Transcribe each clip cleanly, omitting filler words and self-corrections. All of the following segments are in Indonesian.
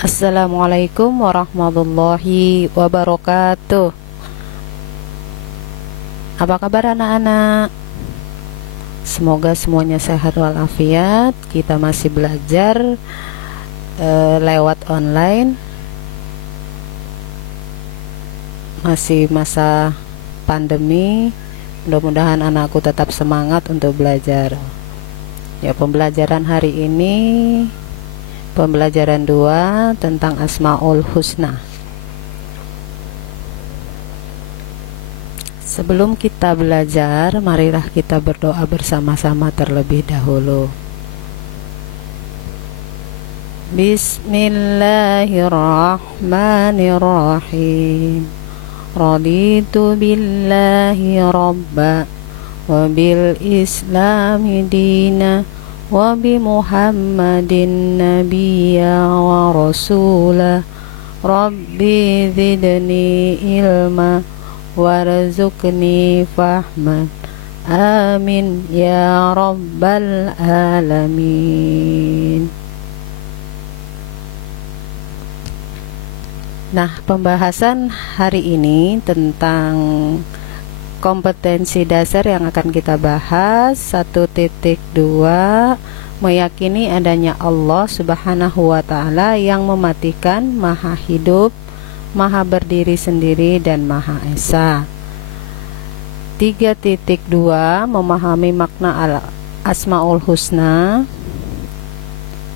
Assalamualaikum warahmatullahi wabarakatuh. Apa kabar anak-anak? Semoga semuanya sehat walafiat. Kita masih belajar lewat online. Masih masa pandemi. Mudah-mudahan anakku tetap semangat untuk belajar. Ya, pembelajaran hari ini pembelajaran 2 tentang Asmaul Husna. Sebelum kita belajar, marilah kita berdoa bersama-sama terlebih dahulu. Bismillahirrahmanirrahim. Raditu billahi rabba wa bil islami dina wa bi Muhammadin nabiyya wa rasula. Rabbi zidni ilma warzuqni fahman. Amin ya rabbal alamin. Nah, pembahasan hari ini tentang kompetensi dasar yang akan kita bahas 1.2, meyakini adanya Allah Subhanahu wa Ta'ala yang mematikan, maha hidup, maha berdiri sendiri, dan maha esa. 3.2, memahami makna Asmaul Husna,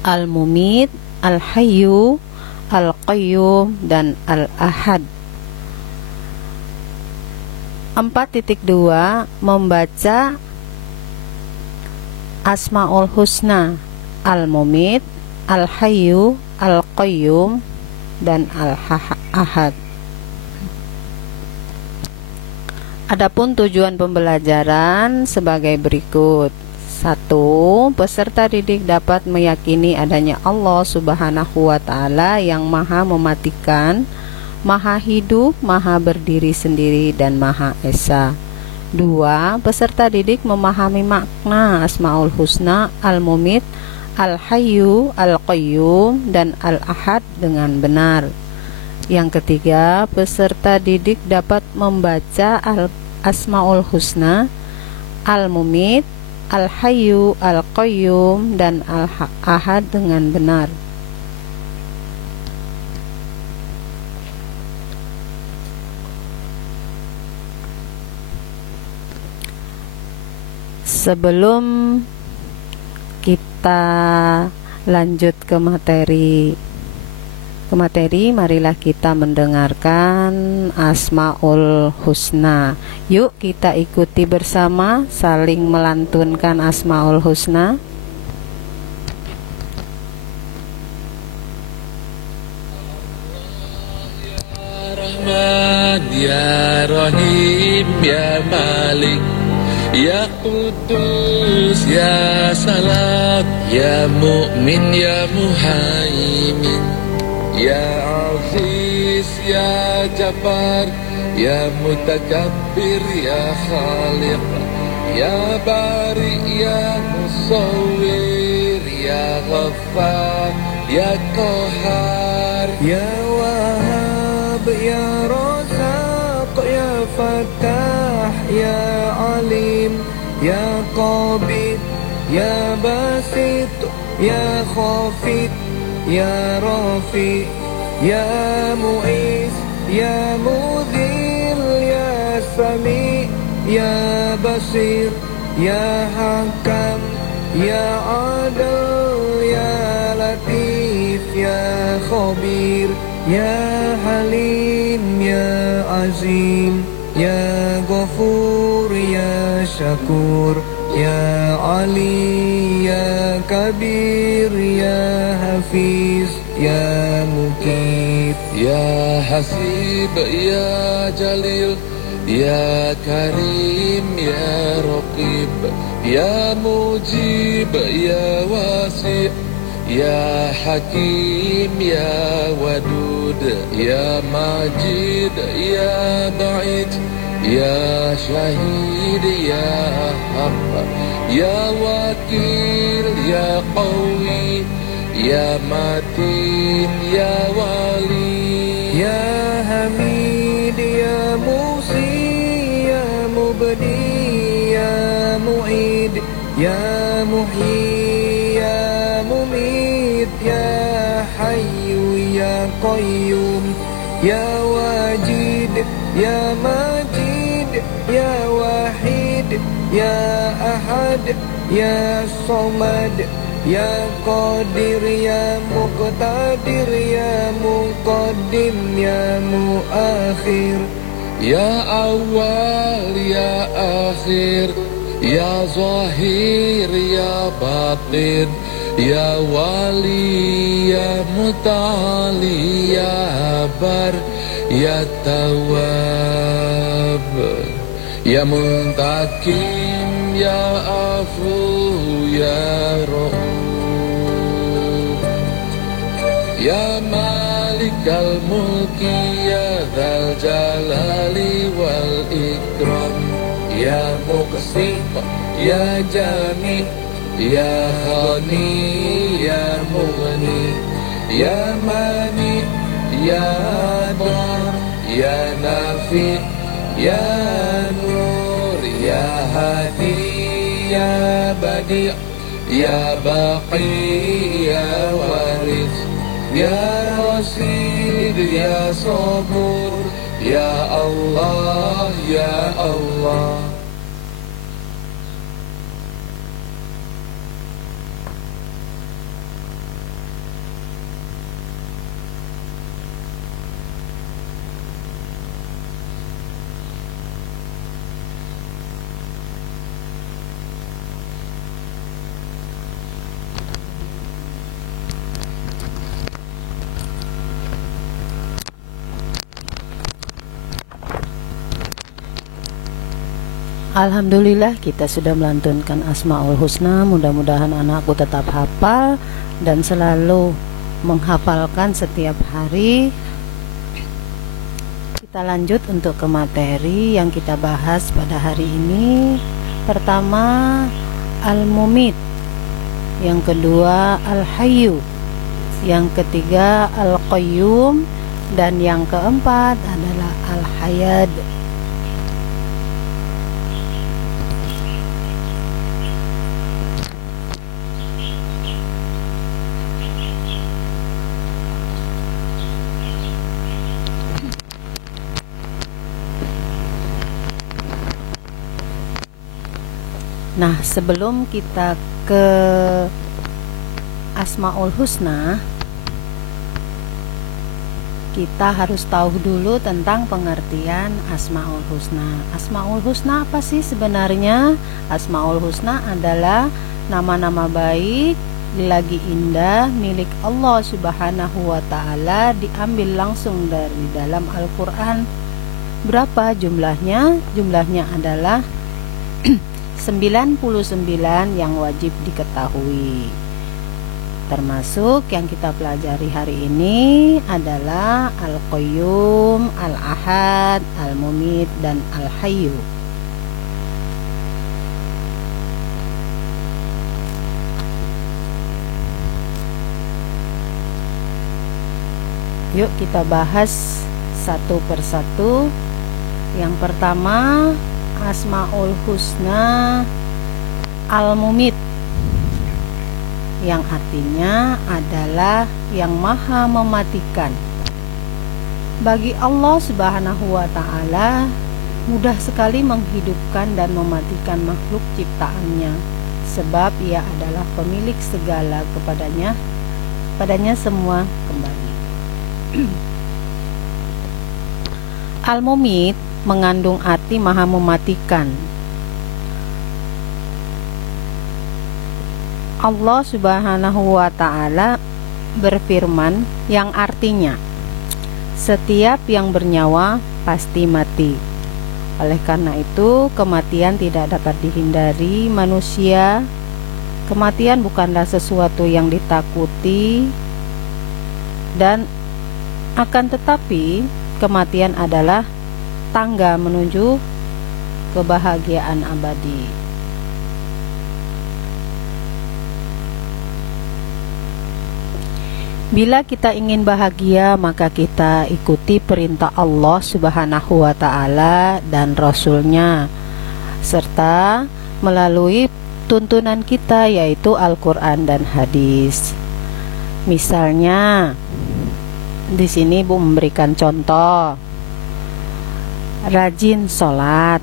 Al-Mumit, Al-Hayyu, Al-Qayyum, dan Al-Ahad. 4.2, membaca Asmaul Husna, Al-Mumit, Al-Hayyu, Al-Qayyum, dan Al-Ahad. Adapun tujuan pembelajaran sebagai berikut. 1. Peserta didik dapat meyakini adanya Allah Subhanahu wa Ta'ala yang maha mematikan, maha hidup, maha berdiri sendiri, dan maha esa. 2. Peserta didik memahami makna Asmaul Husna, Al-Mumit, Al-Hayyu, Al-Qayyum, dan Al-Ahad dengan benar. Yang ketiga, peserta didik dapat membaca Asmaul Husna, Al-Mumit, Al-Hayyu, Al-Qayyum, dan Al-Ahad dengan benar. Sebelum kita lanjut ke materi, marilah kita mendengarkan Asmaul Husna. Yuk kita ikuti bersama, saling melantunkan Asmaul Husna. Ya Rahman, Ya Rahim, Ya Malik, Ya Qudus, Ya Salam, Ya Mu'min, Ya Muhaimin, Ya Aziz, Ya Jabbar, Ya Mutakabbir, Ya Khaliq, Ya Bari, Ya Musawwir, Ya Ghaffar, Ya Qahar, Ya Wahhab, Ya Razaq, Ya Fattah, Ya Alim, Ya Qabid, Ya Basit, Ya Khafid, Ya Rafi, Ya Mu'is, Ya Mudhil, Ya Sami, Ya Basir, Ya Hakam, Ya Adil, Ya Latif, Ya Khabir, Ya Halim, Ya Azim, Ya Ghafur, Ya Syakur, Ya Ali, Ya Kabir, Ya Hafiz, Ya Mukit, Ya Hasib, Ya Jalil, Ya Karim, Ya Raqib, Ya Mujib, Ya Wasi', Ya Hakim, Ya Wadud, Ya Majid, Ya Ba'id, Ya Syahid, Ya Haq, Ya Wakil, Ya Qawi, Ya Matin Ya Wali Ya Hamid Ya Musi Ya Mubdi Ya Mu'id Ya Muhyi Ya Mumit Ya Hayyu Ya Qayyum Ya Wajid Ya Majid Ya Wahid Ya Ahad Ya Somad Ya Qadir Ya Muqtadir Ya Muqaddim Ya Muakhir Ya Awal Ya Akhir Ya Zahir Ya Batin Ya Wali Ya Muta'ali Ya Bar Ya Tawab Ya Muntakim Ya Afu Ya Ra'uf Ya Malikal Mulki Ya Dzal Jalali wal Ikram Ya Muqsim Ya Jami Ya Khani Ya Mughni Ya Mani Ya Dar Ya Nafi Ya Nur Ya Hadi Ya Badi Ya Baqi Ya Waris Ya Rasid Ya Sabur Ya Allah Ya Allah. Alhamdulillah kita sudah melantunkan Asmaul Husna. Mudah-mudahan anakku tetap hafal dan selalu menghafalkan setiap hari. Kita lanjut untuk ke materi yang kita bahas pada hari ini. Pertama Al-Mumit, yang kedua Al-Hayyu, yang ketiga Al-Qayyum, dan yang keempat adalah Al-Hayad. Nah, sebelum kita ke Asmaul Husna, kita harus tahu dulu tentang pengertian Asmaul Husna. Asmaul Husna apa sih sebenarnya? Asmaul Husna adalah nama-nama baik lagi indah milik Allah Subhanahu wa Ta'ala, diambil langsung dari dalam Al-Quran. Berapa jumlahnya? Jumlahnya adalah 99 yang wajib diketahui. Termasuk yang kita pelajari hari ini adalah Al-Qayyum, Al-Ahad, Al-Mumit, dan Al-Hayyu. Yuk kita bahas satu persatu. Yang pertama Asmaul Husna Al-Mumit, yang artinya adalah yang maha mematikan. Bagi Allah Subhanahu wa Ta'ala mudah sekali menghidupkan dan mematikan makhluk ciptaannya, sebab Ia adalah pemilik segala, padanya semua kembali. Al-Mumit mengandung arti maha mematikan. Allah Subhanahu wa Ta'ala berfirman yang artinya, setiap yang bernyawa pasti mati. Oleh karena itu, kematian tidak dapat dihindari manusia. Kematian bukanlah sesuatu yang ditakuti, dan akan tetapi kematian adalah tangga menuju kebahagiaan abadi. Bila kita ingin bahagia, maka kita ikuti perintah Allah Subhanahu wa Ta'ala dan Rasul-Nya, serta melalui tuntunan kita, yaitu Al-Quran dan hadis. Misalnya, di sini Bu memberikan contoh: rajin sholat,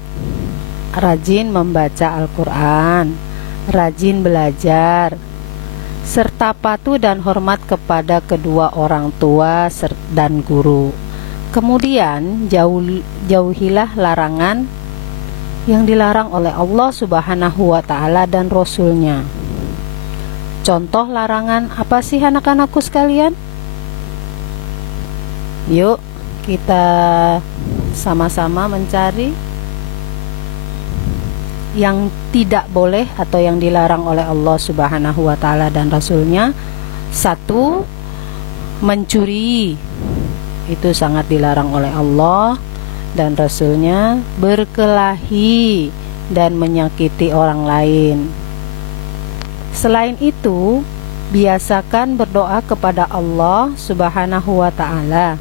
rajin membaca Al-Quran, rajin belajar, serta patuh dan hormat kepada kedua orang tua dan guru. Kemudian jauhilah larangan yang dilarang oleh Allah Subhanahu wa Ta'ala dan Rasul-Nya. Contoh larangan apa sih anak-anakku sekalian? Yuk kita sama-sama mencari yang tidak boleh atau yang dilarang oleh Allah Subhanahu wa Ta'ala dan Rasul-Nya. 1. Mencuri, itu sangat dilarang oleh Allah dan Rasul-Nya. Berkelahi dan menyakiti orang lain. Selain itu, biasakan berdoa kepada Allah Subhanahu wa Ta'ala.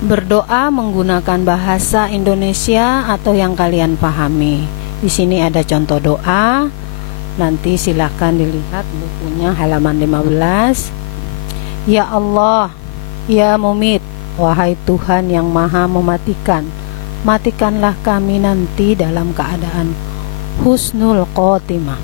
Berdoa menggunakan bahasa Indonesia atau yang kalian pahami. Di sini ada contoh doa. Nanti silahkan dilihat bukunya halaman 15. Ya Allah, ya Mumit, wahai Tuhan yang maha mematikan, matikanlah kami nanti dalam keadaan husnul khotimah.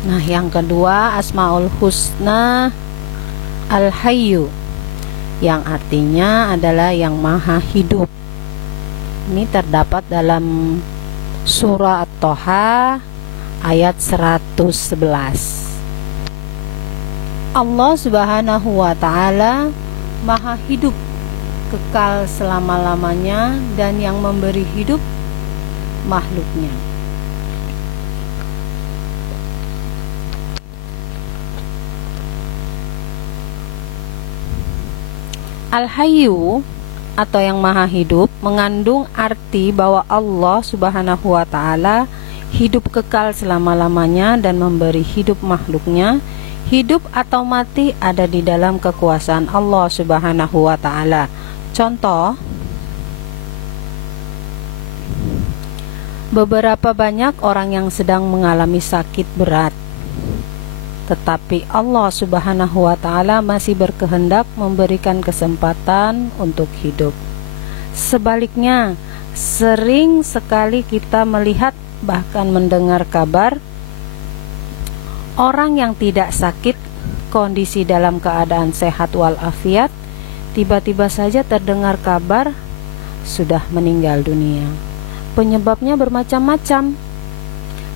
Nah, yang kedua, Asmaul Husna Al-Hayyu, yang artinya adalah yang maha hidup. Ini terdapat dalam surah At-Toha ayat 111. Allah Subhanahu wa Ta'ala maha hidup, kekal selama-lamanya, dan yang memberi hidup makhluknya. Al-Hayyu atau yang maha hidup mengandung arti bahwa Allah Subhanahu wa Ta'ala hidup kekal selama-lamanya dan memberi hidup makhluknya. Hidup atau mati ada di dalam kekuasaan Allah Subhanahu wa Ta'ala. Contoh, beberapa banyak orang yang sedang mengalami sakit berat, tetapi Allah Subhanahu wa Ta'ala masih berkehendak memberikan kesempatan untuk hidup. Sebaliknya, sering sekali kita melihat bahkan mendengar kabar orang yang tidak sakit, kondisi dalam keadaan sehat walafiat, tiba-tiba saja terdengar kabar sudah meninggal dunia. Penyebabnya bermacam-macam.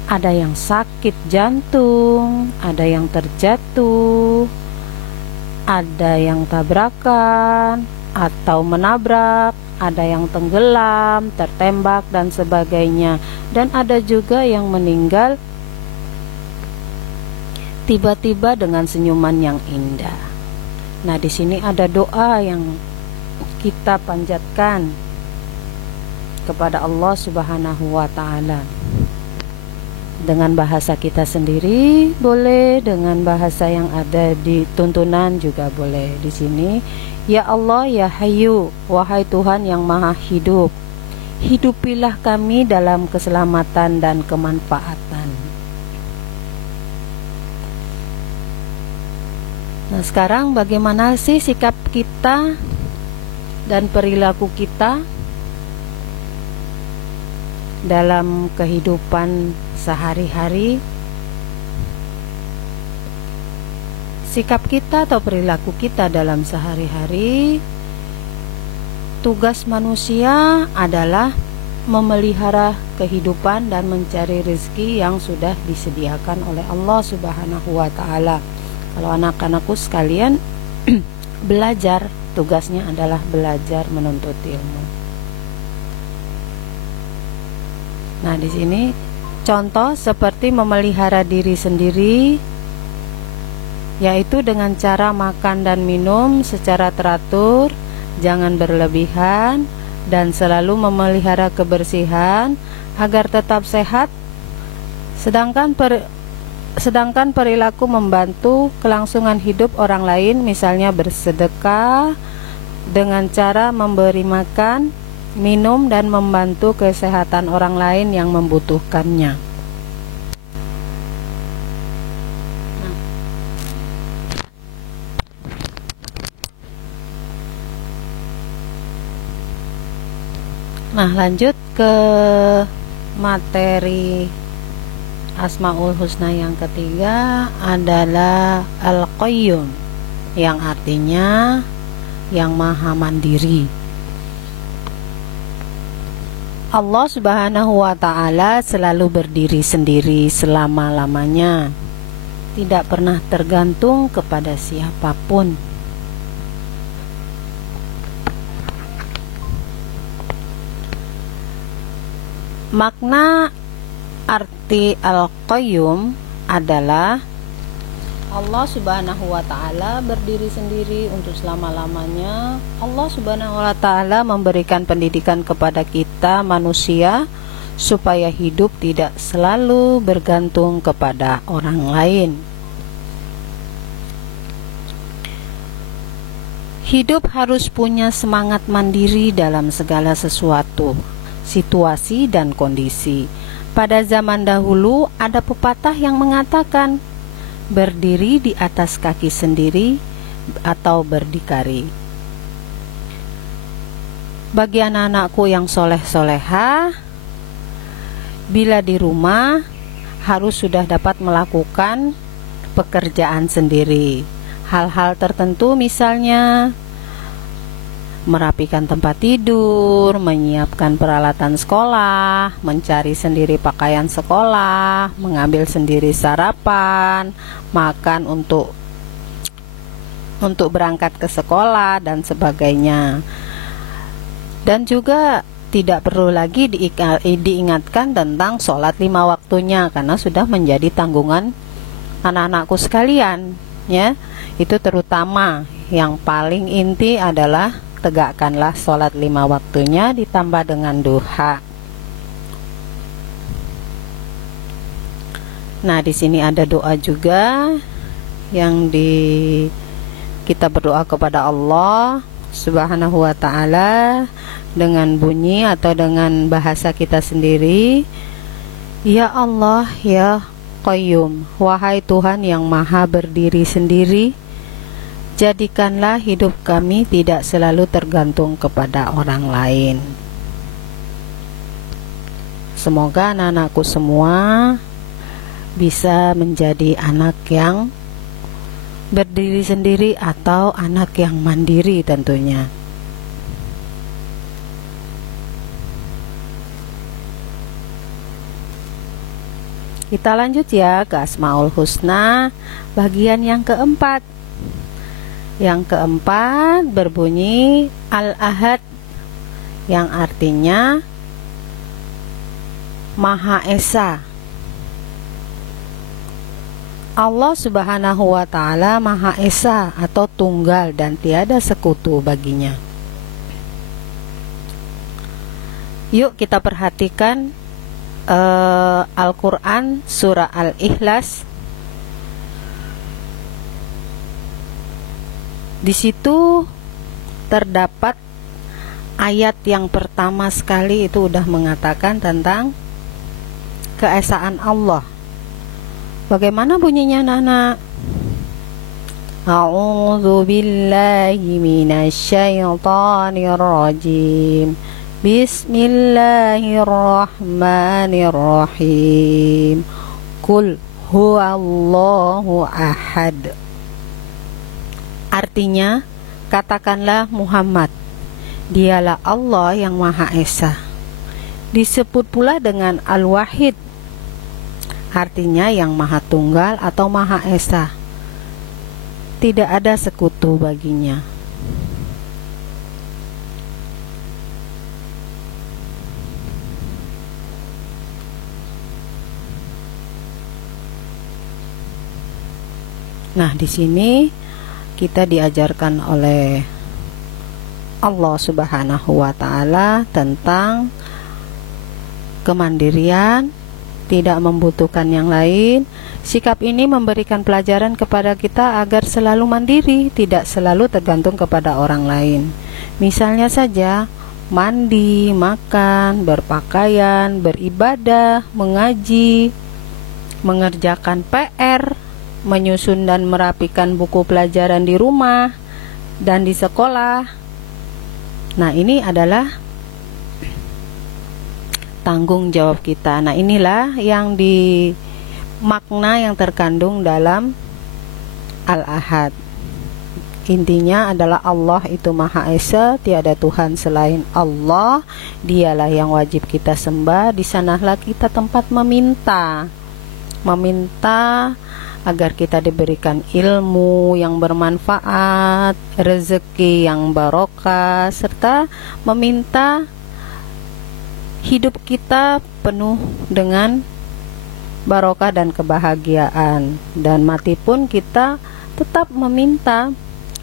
Ada yang sakit jantung, ada yang terjatuh, ada yang tabrakan atau menabrak, ada yang tenggelam, tertembak dan sebagainya. Dan ada juga yang meninggal tiba-tiba dengan senyuman yang indah. Nah, di sini ada doa yang kita panjatkan kepada Allah Subhanahu wa Ta'ala. Dengan bahasa kita sendiri boleh, dengan bahasa yang ada di tuntunan juga boleh. Di sini, ya Allah, ya Hayyu, wahai Tuhan yang maha hidup, hidupilah kami dalam keselamatan dan kemanfaatan. Nah, sekarang bagaimana sih sikap kita dan perilaku kita dalam kehidupan sehari-hari? Sikap kita atau perilaku kita dalam sehari-hari. Tugas manusia adalah memelihara kehidupan dan mencari rezeki yang sudah disediakan oleh Allah Subhanahu wa Ta'ala. Kalau anak-anakku sekalian belajar, tugasnya adalah belajar menuntut ilmu. Nah, di sini contoh seperti memelihara diri sendiri, yaitu dengan cara makan dan minum secara teratur, jangan berlebihan, dan selalu memelihara kebersihan agar tetap sehat. Sedangkan perilaku membantu kelangsungan hidup orang lain, misalnya bersedekah dengan cara memberi makan, minum, dan membantu kesehatan orang lain yang membutuhkannya. Nah, lanjut ke materi Asmaul Husna yang ketiga adalah Al-Qayyum, yang artinya yang maha mandiri. Allah Subhanahu wa ta'ala selalu berdiri sendiri selama-lamanya, tidak pernah tergantung kepada siapapun. Makna arti Al-Qayyum adalah Allah Subhanahu wa ta'ala berdiri sendiri untuk selama-lamanya. Allah Subhanahu wa ta'ala memberikan pendidikan kepada kita manusia supaya hidup tidak selalu bergantung kepada orang lain. Hidup harus punya semangat mandiri dalam segala sesuatu, situasi dan kondisi. Pada zaman dahulu ada pepatah yang mengatakan berdiri di atas kaki sendiri atau berdikari. Bagi anak-anakku yang soleh-soleha, bila di rumah harus sudah dapat melakukan pekerjaan sendiri. Hal-hal tertentu misalnya merapikan tempat tidur, menyiapkan peralatan sekolah, mencari sendiri pakaian sekolah, mengambil sendiri sarapan, makan untuk berangkat ke sekolah dan sebagainya. Dan juga tidak perlu lagi diingatkan tentang sholat 5 waktunya, karena sudah menjadi tanggungan anak-anakku sekalian, ya. Itu terutama yang paling inti adalah tegakkanlah sholat 5 waktunya ditambah dengan duha. Nah, di sini ada doa juga yang kita berdoa kepada Allah Subhanahu wa ta'ala dengan bunyi atau dengan bahasa kita sendiri. Ya Allah, ya Qayyum, wahai Tuhan yang maha berdiri sendiri, jadikanlah hidup kami tidak selalu tergantung kepada orang lain. Semoga anak-anakku semua bisa menjadi anak yang berdiri sendiri atau anak yang mandiri tentunya. Kita lanjut ya ke Asmaul Husna bagian yang keempat. Yang keempat berbunyi Al-Ahad, yang artinya Maha Esa. Allah Subhanahu wa ta'ala Maha Esa atau tunggal dan tiada sekutu baginya. Yuk kita perhatikan Al-Quran surah Al-Ikhlas. Di situ terdapat ayat yang pertama sekali itu udah mengatakan tentang keesaan Allah. Bagaimana bunyinya anak-anak? A'udzu billahi minasyaitonir rajim. Bismillahirrahmanirrahim. Qul huwallahu ahad. Artinya, katakanlah Muhammad, dialah Allah yang Maha Esa. Disebut pula dengan Al-Wahid, artinya yang Maha Tunggal atau Maha Esa. Tidak ada sekutu baginya. Nah, di sini kita diajarkan oleh Allah Subhanahu wa Ta'ala tentang kemandirian, tidak membutuhkan yang lain. Sikap ini memberikan pelajaran kepada kita agar selalu mandiri, tidak selalu tergantung kepada orang lain. Misalnya saja, mandi, makan, berpakaian, beribadah, mengaji, mengerjakan PR, menyusun dan merapikan buku pelajaran di rumah dan di sekolah. Nah, ini adalah tanggung jawab kita. Nah, inilah yang makna yang terkandung dalam Al-Ahad. Intinya adalah Allah itu Maha Esa, tiada Tuhan selain Allah. Dialah yang wajib kita sembah. Di sanalah kita tempat meminta agar kita diberikan ilmu yang bermanfaat, rezeki yang barokah, serta meminta hidup kita penuh dengan barokah dan kebahagiaan. Dan mati pun kita tetap meminta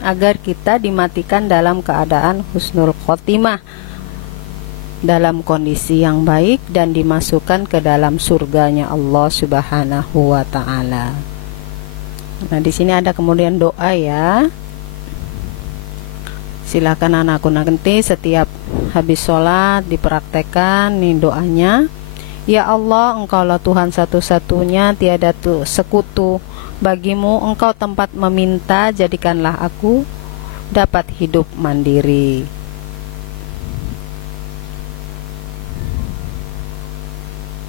agar kita dimatikan dalam keadaan husnul khotimah, dalam kondisi yang baik, dan dimasukkan ke dalam surganya Allah Subhanahu wa Ta'ala. Nah, di sini ada kemudian doa ya. Silakan anakku nanti setiap habis sholat dipraktekkan nih doanya. Ya Allah, Engkaulah Tuhan satu-satunya, tiada sekutu bagimu. Engkau tempat meminta, jadikanlah aku dapat hidup mandiri.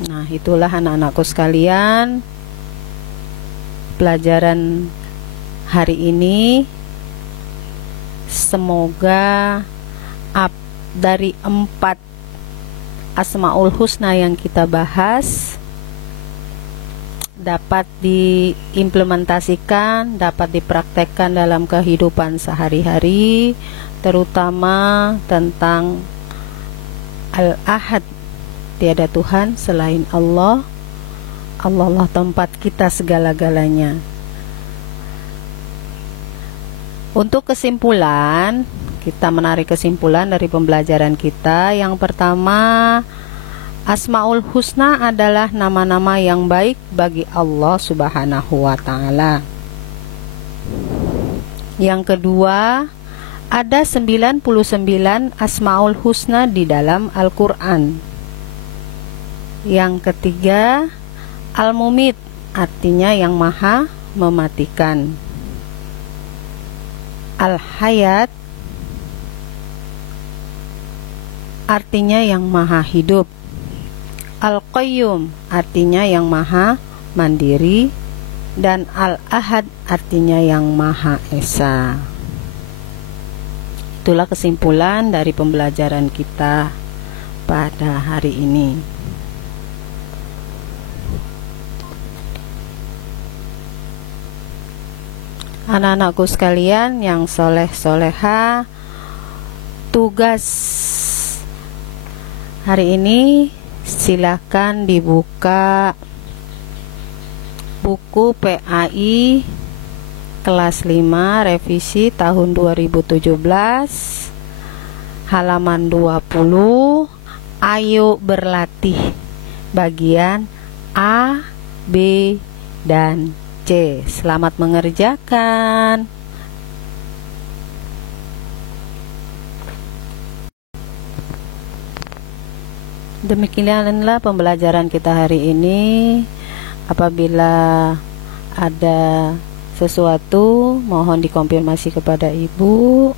Nah, itulah anak-anakku sekalian, pelajaran hari ini. Semoga dari 4 Asmaul Husna yang kita bahas dapat diimplementasikan, dapat dipraktekkan dalam kehidupan sehari-hari, terutama tentang Al-Ahad, tiada Tuhan selain Allah. Allah lah tempat kita segala-galanya. Untuk kesimpulan, kita menarik kesimpulan dari pembelajaran kita. Yang pertama, Asmaul Husna adalah nama-nama yang baik bagi Allah Subhanahu wa Ta'ala. Yang kedua, ada 99 Asmaul Husna di dalam Al-Quran. Yang ketiga, Al-Mumit, artinya yang maha mematikan. Al-Hayat, artinya yang maha hidup. Al-Qayyum, artinya yang maha mandiri. Dan Al-Ahad, artinya yang maha esa. Itulah kesimpulan dari pembelajaran kita pada hari ini. Anak-anakku sekalian yang soleh-soleha, tugas hari ini silakan dibuka buku PAI kelas 5 revisi tahun 2017 halaman 20. Ayo berlatih bagian A, B, dan C. Selamat mengerjakan. Demikianlah pembelajaran kita hari ini. Apabila ada sesuatu, mohon dikonfirmasi kepada ibu,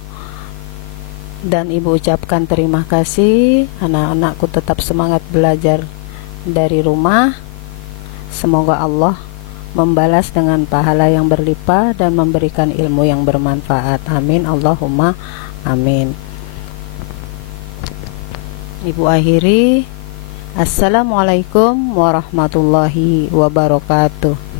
dan ibu ucapkan terima kasih. Anak-anakku tetap semangat belajar dari rumah. Semoga Allah membalas dengan pahala yang berlimpah dan memberikan ilmu yang bermanfaat. Amin, Allahumma amin. Ibu akhiri, Assalamualaikum warahmatullahi wabarakatuh.